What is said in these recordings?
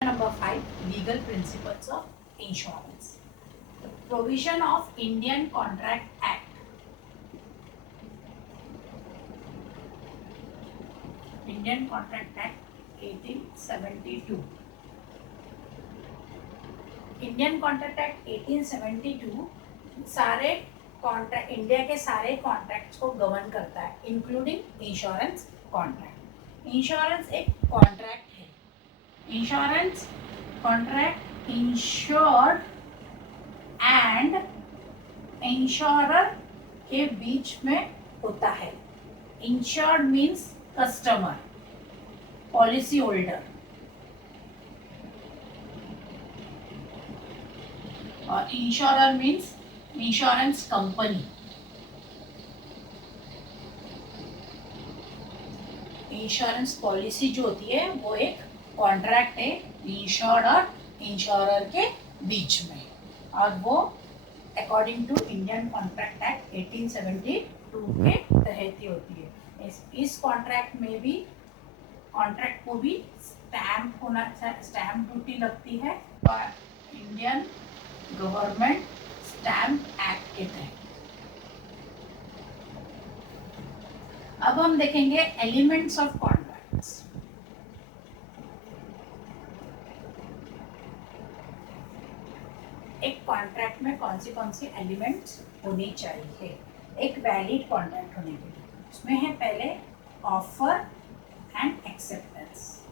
Number 5, legal principles of insurance. The provision of Indian Contract Act. Indian Contract Act 1872. Indian contract act 1872 सारे contract India के सारे contracts को govern करता है, including insurance contract. Insurance एक contract है। Insurance contract insured and insurer के बीच में होता है। Insured means customer, policy holder, और insurer means insurance company. Insurance policy जो होती है वो एक कॉन्ट्रैक्ट है इंश्योर्ड और इंश्योरर के बीच में, और वो according to Indian contract act 1872 के तहत ही होती है। इस कॉन्ट्रैक्ट में भी कॉन्ट्रैक्ट को भी स्टैम्प होना, स्टैम्प ड्यूटी लगती है और इंडियन गवर्नमेंट स्टैम्प एक्ट के तहत। अब हम देखेंगे एलिमेंट्स ऑफ कॉन्ट्रैक्ट्स। एक कॉन्ट्रैक्ट में कौन सी एलिमेंट्स होनी चाहिए एक वैलिड कॉन्ट्रैक्ट होने के लिए? उसमें है पहले offer and acceptance.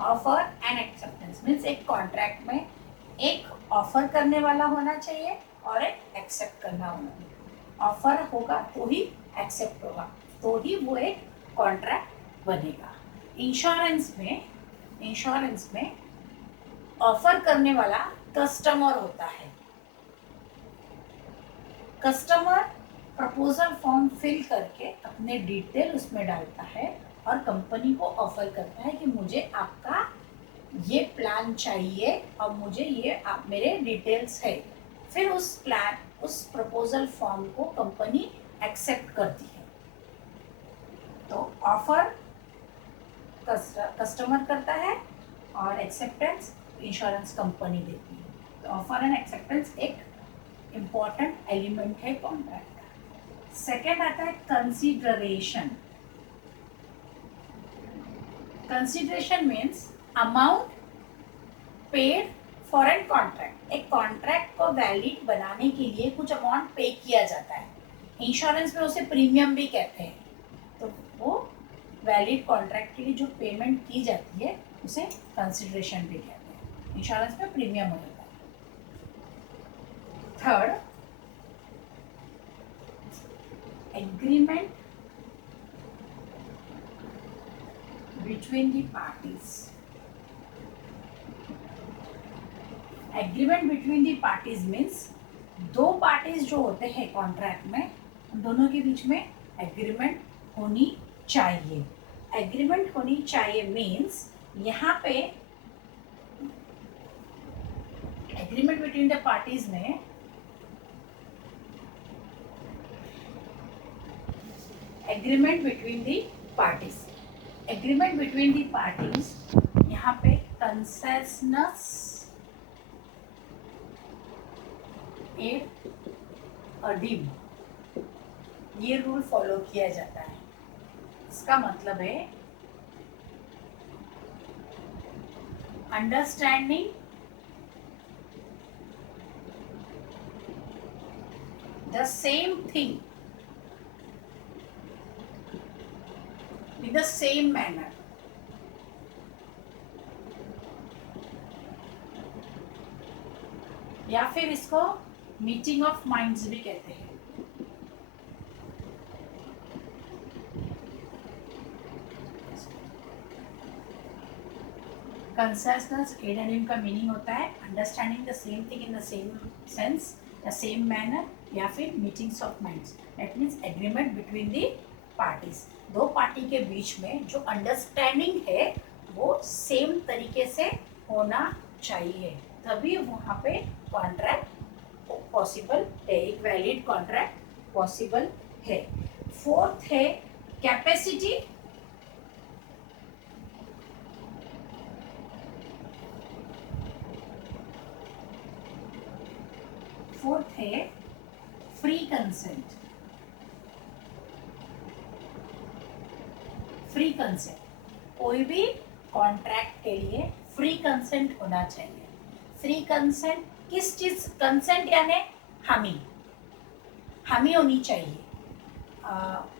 Offer and acceptance means एक कॉन्ट्रैक्ट में एक ऑफर करने वाला होना चाहिए और एक एक्सेप्ट करना होना चाहिए। ऑफर होगा तो ही एक्सेप्ट होगा, तो ही वो एक कॉन्ट्रैक्ट बनेगा। इंश्योरेंस में ऑफर करने वाला कस्टमर होता है। कस्टमर प्रपोजल फॉर्म फिल करके अपने डिटेल उसमें डालता है और कंपनी को ऑफर करता है कि मुझे आपका ये प्लान चाहिए और मुझे ये आप मेरे डिटेल्स है। फिर उस प्रपोजल फॉर्म को कंपनी एक्सेप्ट करती है। तो ऑफर कस्टमर करता है और एक्सेप्टेंस इंश्योरेंस कंपनी देती है। तो ऑफर एंड एक्सेप्टेंस एक इम्पॉर्टेंट एलिमेंट है कॉन्ट्रैक्ट का। सेकेंड आता है consideration. Consideration means amount paid for an contract. एक कॉन्ट्रैक्ट को वैलिड बनाने के लिए कुछ अमाउंट पे किया जाता है। इंश्योरेंस में उसे प्रीमियम भी कहते हैं। तो वो वैलिड कॉन्ट्रैक्ट के लिए जो पेमेंट की जाती है उसे कंसीडरेशन भी कहते हैं। इंश्योरेंस में प्रीमियम होता है। Third, agreement between the parties. Agreement between the parties means दो पार्टीज जो होते हैं कॉन्ट्रैक्ट में, उन दोनों के बीच में एग्रीमेंट होनी चाहिए। एग्रीमेंट होनी चाहिए मीन्स यहाँ पे एग्रीमेंट बिटवीन द पार्टीज में एग्रीमेंट बिटवीन द पार्टीज यहाँ पे कंसेशनस अडीम ये रूल फॉलो किया जाता है। इसका मतलब है understanding the same thing in the same manner। या फिर इसको मीटिंग ऑफ माइंड्स भी कहते हैं। कंसेशनस एडोनिम का मीनिंग होता है understanding the same thing in the same sense या सेम मैनर या फिर meetings of minds. That means agreement between the parties. दो पार्टी के बीच में जो अंडरस्टैंडिंग है वो सेम तरीके से होना चाहिए, तभी वहाँ पे कॉन्ट्रैक्ट पॉसिबल है, एक वैलिड कॉन्ट्रैक्ट पॉसिबल है। फोर्थ है कैपेसिटी फोर्थ है फ्री कंसेंट। फ्री कंसेंट, कोई भी कॉन्ट्रैक्ट के लिए फ्री कंसेंट होना चाहिए। फ्री कंसेंट किस चीज, कंसेंट यानी हामी, हामी होनी चाहिए,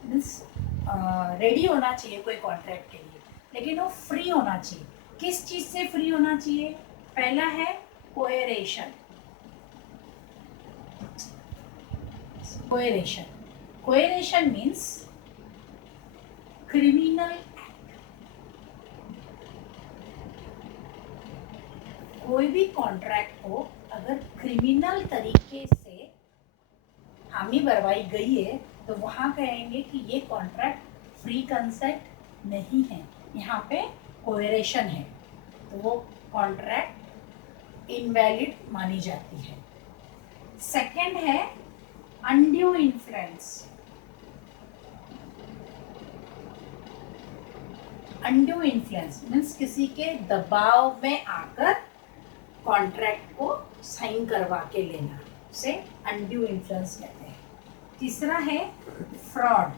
मीन्स रेडी होना चाहिए कोई कॉन्ट्रैक्ट के लिए, लेकिन वो फ्री होना चाहिए। किस चीज से फ्री होना चाहिए? पहला है कोएरेशन। कोएरेशन, कोएरेशन मीन्स क्रिमिनल एक्ट। कोई भी कॉन्ट्रैक्ट को अगर क्रिमिनल तरीके से हामी भरवाई गई है तो वहां कहेंगे कि ये कॉन्ट्रैक्ट फ्री कंसेंट नहीं है, यहाँ पे कोएरेशन है, तो वो कॉन्ट्रैक्ट इनवैलिड मानी जाती है। सेकंड है undue influence. Undue influence means किसी के दबाव में आकर कॉन्ट्रैक्ट को साइन करवा के लेना, उसे अनड्यू इन्फ्लुएंस कहते हैं। तीसरा है फ्रॉड।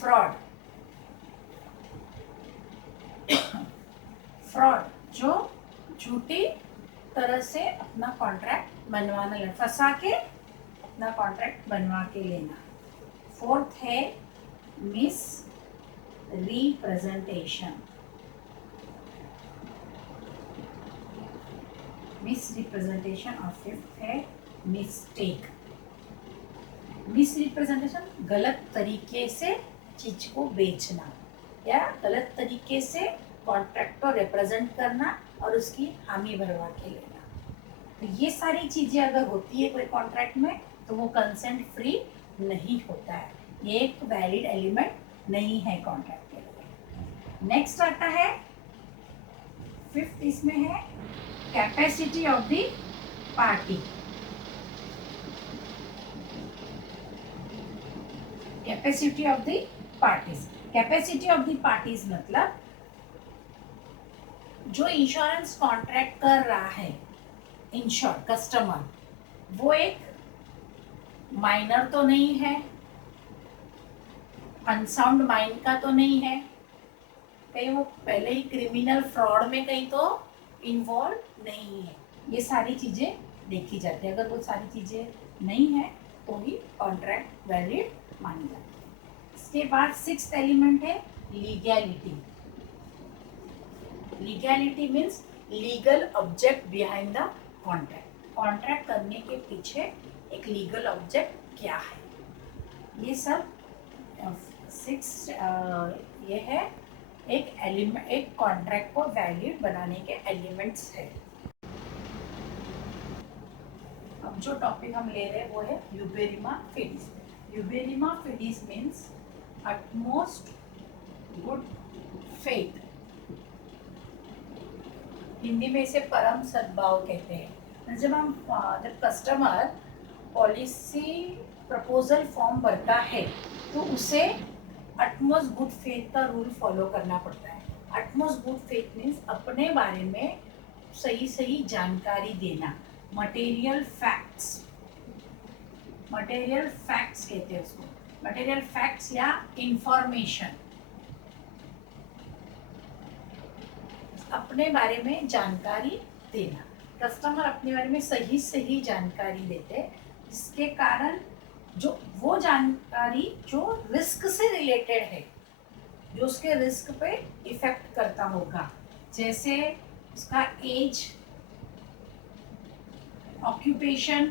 फ्रॉड, फ्रॉड जो झूठी तरह से अपना कॉन्ट्रैक्ट बनवाना, फंसा के अपना कॉन्ट्रैक्ट बनवा के लेना। फोर्थ है मिस रिप्रेजेंटेशन। मिस रिप्रेजेंटेशन और फिफ्थ है मिस्टेक। मिस रिप्रेजेंटेशन गलत तरीके से चीज को बेचना या गलत तरीके से कॉन्ट्रैक्ट को रिप्रेजेंट करना और उसकी हामी भरवा के लेना। तो ये सारी चीजें अगर होती है कोई कॉन्ट्रैक्ट में तो वो कंसेंट फ्री नहीं होता है, ये एक वैलिड एलिमेंट नहीं है कॉन्ट्रैक्ट के लिए। नेक्स्ट आता है फिफ्थ, इसमें है capacity of the party. Capacity of the parties. Capacity of the parties मतलब जो इंश्योरेंस कॉन्ट्रैक्ट कर रहा है इंश्योर कस्टमर, वो एक माइनर तो नहीं है, अनसाउंड माइंड का तो नहीं है, कहीं वो पहले ही क्रिमिनल फ्रॉड में कहीं तो इन्वॉल्व नहीं है। ये सारी चीजें देखी जाती है, अगर वो सारी चीजें नहीं है तो ही कॉन्ट्रैक्ट वैलिड मानी जाती है। इसके बाद सिक्स्थ एलिमेंट है legality. Legality means legal object behind the contract. Contract करने के पीछे एक लीगल ऑब्जेक्ट क्या है, ये सब सिक्स ये है एक एलिमेंट, एक कॉन्ट्रैक्ट को वैलिड बनाने के एलिमेंट्स है। अब जो टॉपिक हम ले रहे हैं वो है uberrimae fidei. Uberrimae fidei means utmost good faith. Hindi में इसे परम सद्भाव कहते हैं। जब कस्टमर पॉलिसी प्रपोजल फॉर्म भरता है तो उसे अटमोस्ट गुड फेथ का रूल फॉलो करना पड़ता है। अटमोस्ट गुड फेथ मीन्स अपने बारे में सही सही जानकारी देना, मटेरियल फैक्ट्स। मटेरियल फैक्ट्स कहते हैं उसको, मटेरियल फैक्ट्स या इंफॉर्मेशन, अपने बारे में जानकारी देना। कस्टमर अपने बारे में सही सही जानकारी देते हैं, जिसके कारण जो वो जानकारी जो रिस्क से रिलेटेड है, जो उसके रिस्क पे इफेक्ट करता होगा, जैसे उसका एज, ऑक्यूपेशन,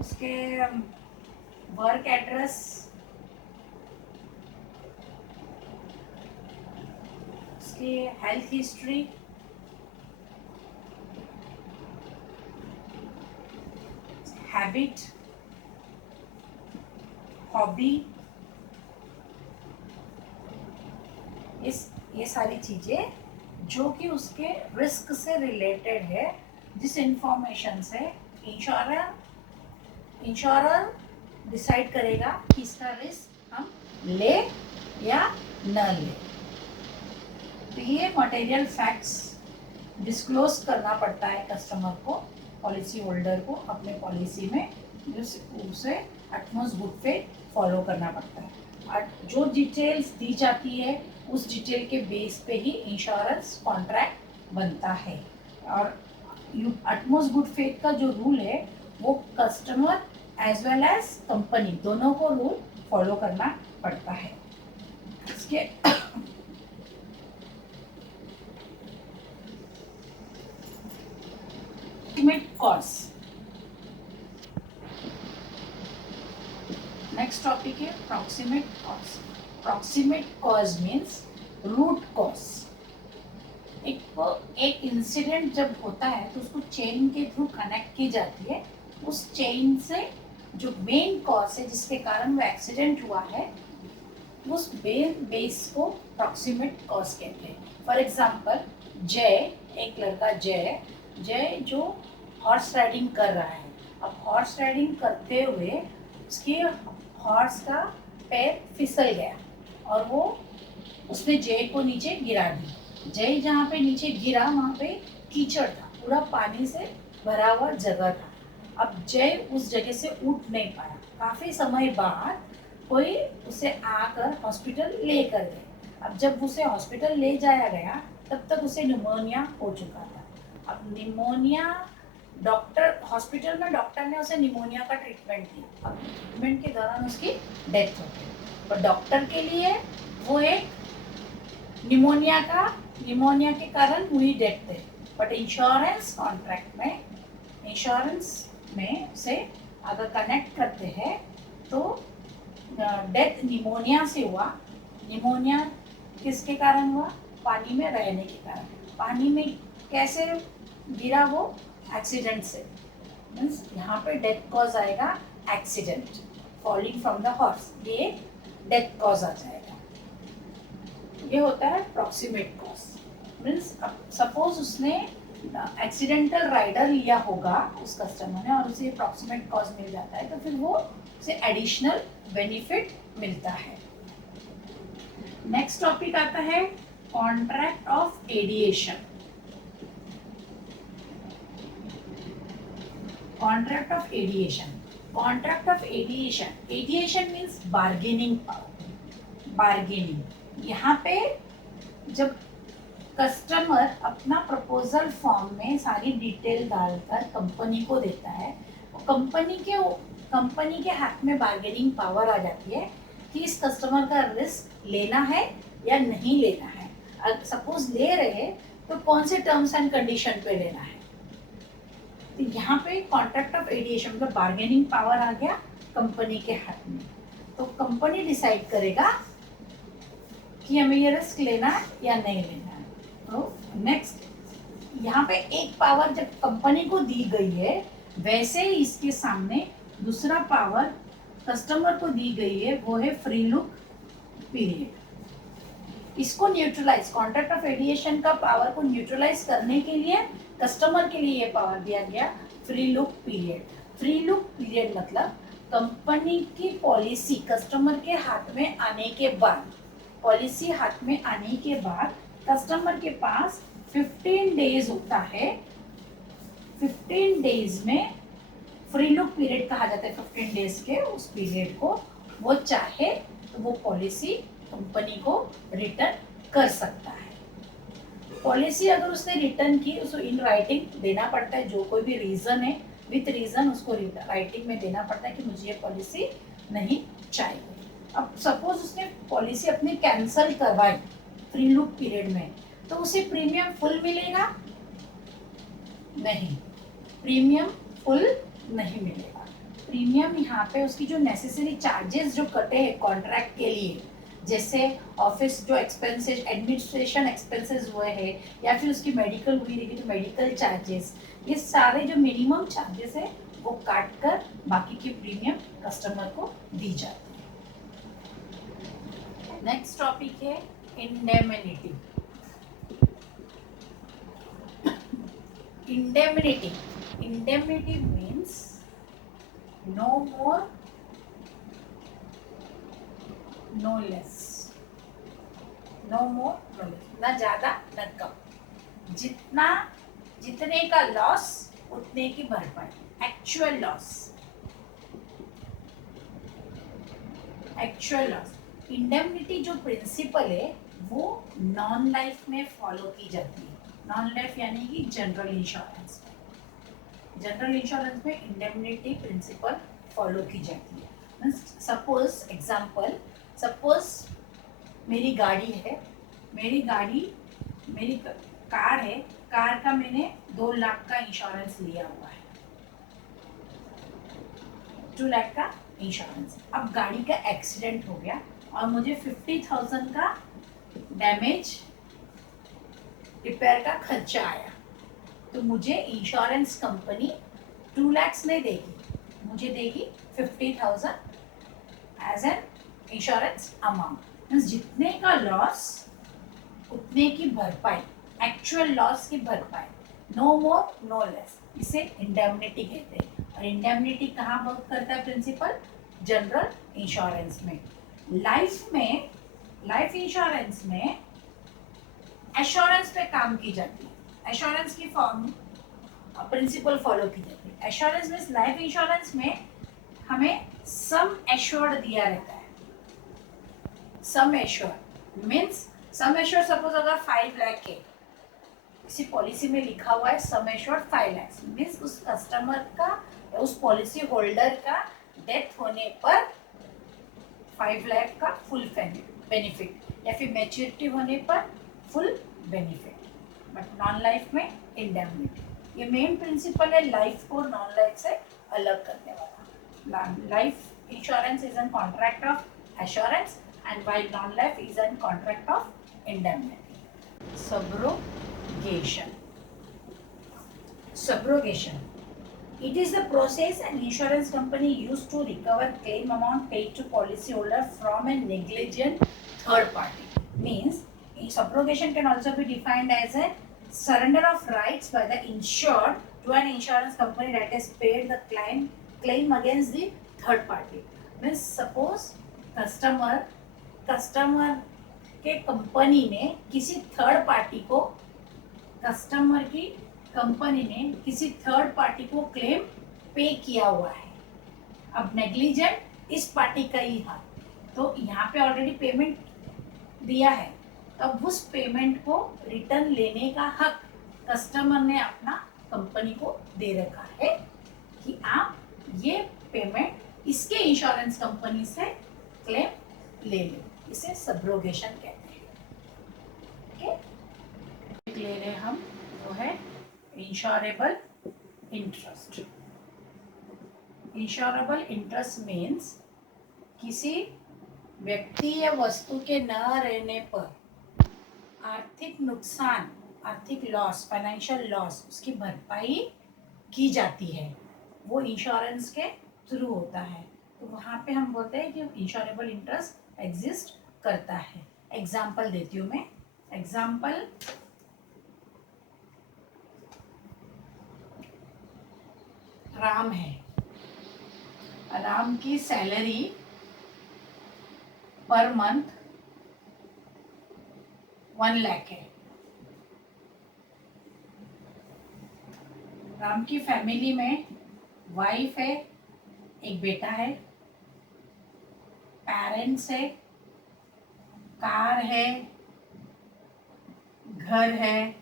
उसके वर्क एड्रेस, उसकी हेल्थ हिस्ट्री, हैबिट, हॉबी, ये सारी चीजें जो कि उसके रिस्क से रिलेटेड है, जिस इंफॉर्मेशन से इंश्योरर डिसाइड करेगा कि इसका रिस्क हम ले या न ले। तो ये मटेरियल फैक्ट्स डिस्क्लोज करना पड़ता है कस्टमर को, पॉलिसी होल्डर को अपने पॉलिसी में उसे एटमॉस गुड फेथ फॉलो करना पड़ता है। और जो डिटेल्स दी जाती है उस डिटेल के बेस पे ही इंश्योरेंस कॉन्ट्रैक्ट बनता है। और एटमॉस गुड फेथ का जो रूल है वो customer as well as company दोनों को रूल फॉलो करना पड़ता है। इसके एस्टिमेट कॉस्ट। नेक्स्ट टॉपिक है proximate cost. Proximate cause means root cause. एक इंसिडेंट जब होता है तो उसको चेन के थ्रू कनेक्ट की जाती है। उस चेन से जो मेन कॉज है जिसके कारण वो एक्सीडेंट हुआ है उस बेस को प्रॉक्सिमेट कॉज कहते हैं। फॉर एग्जाम्पल जय, एक लड़का जय जो हॉर्स राइडिंग कर रहा है। अब हॉर्स राइडिंग करते हुए उसके हॉर्स का पैर फिसल गया और वो उसने जय को नीचे गिरा दी। जय जहाँ पे नीचे गिरा वहाँ पे कीचड़ था, पूरा पानी से भरा हुआ जगह था। अब जय उस जगह से उठ नहीं पाया। काफ़ी समय बाद कोई उसे आकर हॉस्पिटल लेकर गए। अब जब उसे हॉस्पिटल ले जाया गया तब तक उसे निमोनिया हो चुका था। अब निमोनिया डॉक्टर हॉस्पिटल में डॉक्टर ने उसे निमोनिया का ट्रीटमेंट दिया। अब ट्रीटमेंट के दौरान उसकी डेथ हो गई। और डॉक्टर के लिए वो एक निमोनिया के कारण हुई डेथ है। बट इंश्योरेंस कॉन्ट्रैक्ट में उसे अगर कनेक्ट करते हैं तो डेथ निमोनिया से हुआ। निमोनिया किसके कारण हुआ? पानी में रहने के कारण। पानी में कैसे गिरा वो? एक्सीडेंट से। मीन्स यहाँ पे डेथ कॉज आएगा accident, falling from the horse, ये डेथ कॉज आ जाएगा। ये होता है प्रॉक्सिमेट कॉज। मीन्स सपोज उसने एक्सीडेंटल राइडर लिया होगा उस कस्टमर ने और उसे प्रॉक्सिमेट कॉज मिल जाता है तो फिर वो उसे एडिशनल बेनिफिट मिलता है। नेक्स्ट टॉपिक आता है contract of adhesion. Contract of adhesion. Contract of adhesion, adhesion means bargaining power. Bargaining, यहाँ पे जब कस्टमर अपना प्रपोजल फॉर्म में सारी डिटेल डालकर कंपनी को देता है, कंपनी के हाथ में बार्गेनिंग पावर आ जाती है कि इस कस्टमर का रिस्क लेना है या नहीं लेना है। अगर सपोज ले रहे तो कौन से टर्म्स एंड कंडीशन पे लेना है। तो यहाँ पे कॉन्ट्रैक्ट ऑफ एडिएशन मतलब बार्गेनिंग पावर आ गया कंपनी के हाथ में। तो कंपनी डिसाइड करेगा कि हमें ये रिस्क लेना है या नहीं लेना है। तो नेक्स्ट यहाँ पे एक पावर जब कंपनी को दी गई है वैसे ही इसके सामने दूसरा पावर कस्टमर को दी गई है, वो है फ्री लुक पीरियड। इसको न्यूट्रलाइज, कॉन्ट्रैक्ट ऑफ एडिएशन का पावर को न्यूट्रलाइज करने के लिए कस्टमर के लिए ये पावर दिया गया free look period. Free look period मतलब कंपनी की पॉलिसी कस्टमर के हाथ में आने के बाद, पॉलिसी हाथ में आने के बाद कस्टमर के पास 15 डेज होता है। 15 डेज में फ्री लुक पीरियड कहा जाता है। 15 डेज के उस पीरियड को वो चाहे तो वो पॉलिसी कंपनी को रिटर्न कर सकता है। पॉलिसी अगर उसने रिटर्न की उसको इन राइटिंग देना पड़ता है, जो कोई भी रीजन है विथ रीजन उसको राइटिंग में देना पड़ता है कि मुझे ये पॉलिसी नहीं चाहिए। अब सपोज उसने पॉलिसी अपनी कैंसिल करवाई फ्री लुक पीरियड में तो उसे प्रीमियम फुल मिलेगा? नहीं, प्रीमियम फुल नहीं मिलेगा। प्रीमियम यहाँ पे उसकी जो नेसेसरी चार्जेस जो कटे हैं कॉन्ट्रैक्ट के लिए, जैसे ऑफिस जो एक्सपेंसेस, एडमिनिस्ट्रेशन एक्सपेंसेस हुए हैं या फिर उसकी मेडिकल हुई रही तो मेडिकल चार्जेस, ये सारे जो मिनिमम चार्जेस है वो काट कर बाकी की प्रीमियम कस्टमर को दी जाती है। नेक्स्ट टॉपिक है indemnity. Indemnity. Indemnity means no more, no less. No more, no less. ना ज़्यादा ना कम। जितना जितने का लॉस उतने की भरपाई, actual loss, actual loss. Indemnity जो प्रिंसिपल है वो नॉन लाइफ में फॉलो की जाती है। नॉन लाइफ यानी कि जनरल इंश्योरेंस में, जनरल इंश्योरेंस में इंडेमनिटी प्रिंसिपल फॉलो की जाती है। सपोज एग्जांपल, सपोज मेरी गाड़ी है, मेरी कार है, कार का मैंने 2 लाख का इंश्योरेंस लिया हुआ है, 2 लाख का इंश्योरेंस। अब गाड़ी का एक्सीडेंट हो गया और मुझे 50,000 का डैमेज रिपेयर का खर्चा आया, तो मुझे इंश्योरेंस कंपनी 2 lakhs नहीं देगी, मुझे देगी 50,000 as an insurance amount. Means जितने का लॉस उतने की भरपाई, एक्चुअल लॉस की भरपाई, नो मोर नो लेस, इसे इंडेमनिटी कहते हैं। और इंडेमनिटी कहाँ वर्क करता है प्रिंसिपल? जनरल इंश्योरेंस में। लाइफ इंश्योरेंस में एश्योरेंस पे काम की जाती है, एश्योरेंस की फॉर्म प्रिंसिपल फॉलो की जाती है। एश्योरेंस मीन्स लाइफ इंश्योरेंस में हमें सम एश्योर्ड दिया रहता है। Sum assured means, sum assured suppose अगर 5 लाख के किसी पॉलिसी में लिखा हुआ है सम एश्योर्ड 5 लाख, मीन्स उस कस्टमर का या उस पॉलिसी होल्डर का डेथ होने पर 5 लाख का फुल बेनिफिट, या फिर मैच्योरिटी होने पर full benefit. But non life में इंडेमनिटी, ये मेन प्रिंसिपल है लाइफ को नॉन लाइफ से अलग करने वाला। Life insurance is an contract of assurance and while non life is an contract of indemnity. Subrogation, subrogation, it is the process an insurance company used to recover claim amount paid to policyholder from a negligent third party. Means subrogation can also be defined as a surrender of rights by the insured to an insurance company that has paid the claim against the third party. Means suppose customer के company ने किसी third party को, customer की company ने किसी third party को claim पे किया हुआ है। अब नेग्लिजेंट इस पार्टी का ही है, तो यहाँ पे ऑलरेडी पेमेंट दिया है, तब उस पेमेंट को रिटर्न लेने का हक कस्टमर ने अपना कंपनी को दे रखा है कि आप ये पेमेंट इसके इंश्योरेंस कंपनी से क्लेम ले लो। इसे सब्रोगेशन कहते हैं। ओके, ले रहे हम वो है insurable interest. Insurable interest means किसी व्यक्ति या वस्तु के न रहने पर आर्थिक नुकसान, आर्थिक लॉस, फाइनेंशियल लॉस, उसकी भरपाई की जाती है, वो इंश्योरेंस के थ्रू होता है। तो वहाँ पे हम बोलते हैं कि इंश्योरेबल इंटरेस्ट एग्जिस्ट करता है। एग्जाम्पल देती हूँ मैं। एग्जाम्पल, राम है, राम की सैलरी पर मंथ 1 लाख है। राम की फैमिली में वाइफ है, एक बेटा है, पेरेंट्स है, कार है, घर है,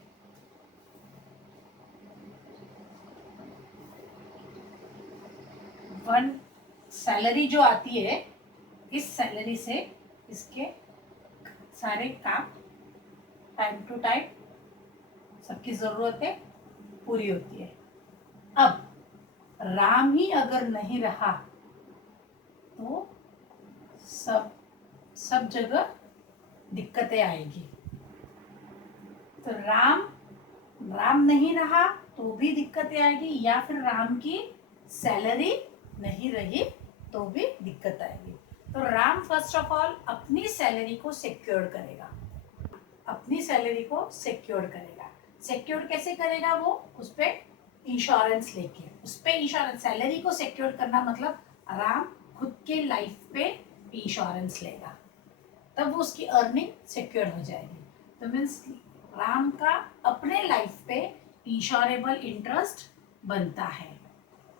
वन सैलरी जो आती है, इस सैलरी से इसके सारे काम टाइम टू टाइम सबकी ज़रूरतें पूरी होती है। अब राम ही अगर नहीं रहा तो सब जगह दिक्कतें आएगी। तो राम नहीं रहा तो भी दिक्कतें आएगी, या फिर राम की सैलरी नहीं रही तो भी दिक्कत आएगी। तो राम फर्स्ट ऑफ ऑल अपनी सैलरी को सिक्योर करेगा, अपनी सैलरी को सिक्योर करेगा। सिक्योर कैसे करेगा? वो उस पर इंश्योरेंस लेके, उस पर इंश्योरेंस, सैलरी को सिक्योर करना मतलब राम खुद के लाइफ पे इंश्योरेंस लेगा, तब वो उसकी अर्निंग सिक्योर हो जाएगी। तो मीन्स राम का अपने लाइफ पे इंश्योरेबल इंटरेस्ट बनता है,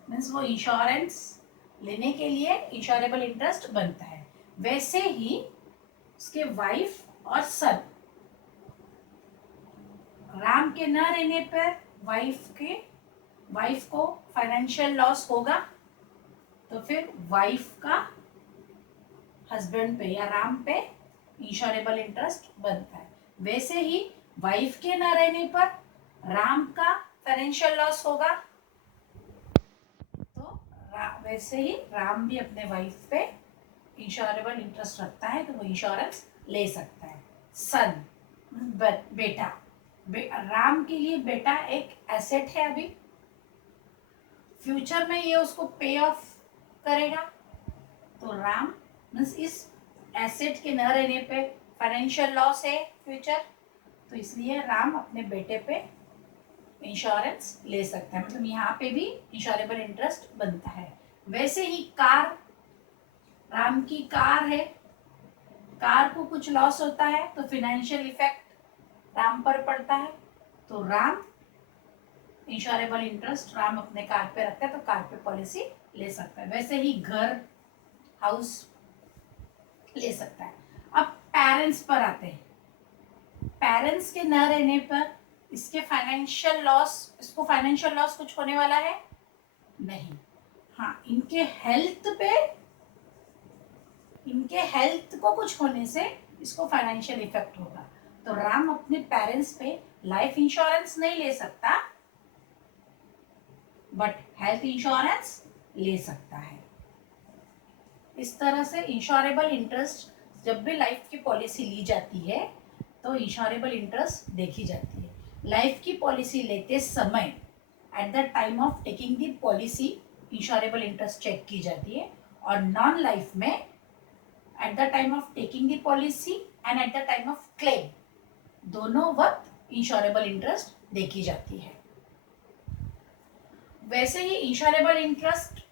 मीन्स वो इंश्योरेंस लेने के लिए इंश्योरेबल इंटरेस्ट बनता है। वैसे ही उसके वाइफ और सन, राम के न रहने पर वाइफ को फाइनेंशियल लॉस होगा, तो फिर वाइफ का हस्बैंड पे या राम पे इंश्योरेबल इंटरेस्ट बनता है। वैसे ही वाइफ के न रहने पर राम का फाइनेंशियल लॉस होगा, तो वैसे ही राम भी अपने वाइफ पे इंश्योरेबल इंटरेस्ट रखता है, तो वो इंश्योरेंस ले सकता है। सन, बेटा, राम के लिए बेटा एक एसेट है, अभी फ्यूचर में ये उसको पे ऑफ करेगा। तो राम मीन्स इस एसेट के न रहने पे फाइनेंशियल लॉस है फ्यूचर, तो इसलिए राम अपने बेटे पे इंश्योरेंस ले सकता है, मतलब यहाँ पे भी इंश्योरेबल इंटरेस्ट बनता है। वैसे ही कार, राम की कार है, कार को कुछ लॉस होता है तो फाइनेंशियल इफेक्ट राम पर पड़ता है, तो राम इंश्योरेबल इंटरेस्ट राम अपने कार पे रखता है, तो कार पे पॉलिसी ले सकता है। वैसे ही घर, हाउस ले सकता है। अब पेरेंट्स पर आते हैं। पेरेंट्स के न रहने पर इसको फाइनेंशियल लॉस कुछ होने वाला है नहीं। हाँ, इनके हेल्थ को कुछ होने से इसको फाइनेंशियल इफेक्ट होगा, तो राम अपने पेरेंट्स पे लाइफ इंश्योरेंस नहीं ले सकता, बट हेल्थ इंश्योरेंस ले सकता है। इस तरह से इंश्योरेबल इंटरेस्ट, जब भी लाइफ की पॉलिसी ली जाती है तो इंश्योरेबल इंटरेस्ट देखी जाती है। लाइफ की पॉलिसी लेते समय at the time of taking the policy insurable interest check की जाती है, और नॉन लाइफ में at the time of taking the policy and at the time of claim, दोनों वक्त इंश्योरेबल इंटरेस्ट देखी जाती है। वैसे ही इंश्योरेबल इंटरेस्ट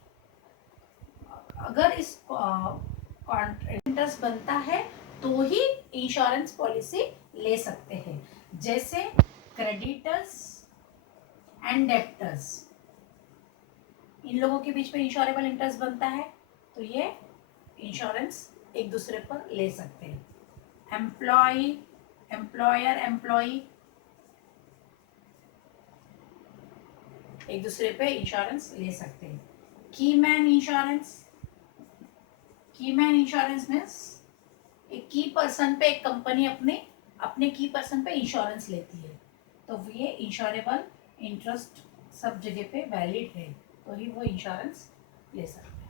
अगर इस इंटरेस्ट बनता है तो ही इंश्योरेंस पॉलिसी ले सकते हैं। जैसे क्रेडिटर्स एंड डेप्टर्स, इन लोगों के बीच में इंश्योरेबल इंटरेस्ट बनता है, तो ये इंश्योरेंस एक दूसरे पर ले सकते हैं। एम्प्लॉयर एम्प्लॉई एक दूसरे पे इंश्योरेंस ले सकते हैं। की मैन इंश्योरेंस मीन्स एक की पर्सन पे एक कंपनी अपने की पर्सन पे इंश्योरेंस लेती है, तो ये इंश्योरेबल इंटरेस्ट सब जगह पे वैलिड है, तो ही वो इंश्योरेंस ले सकते हैं।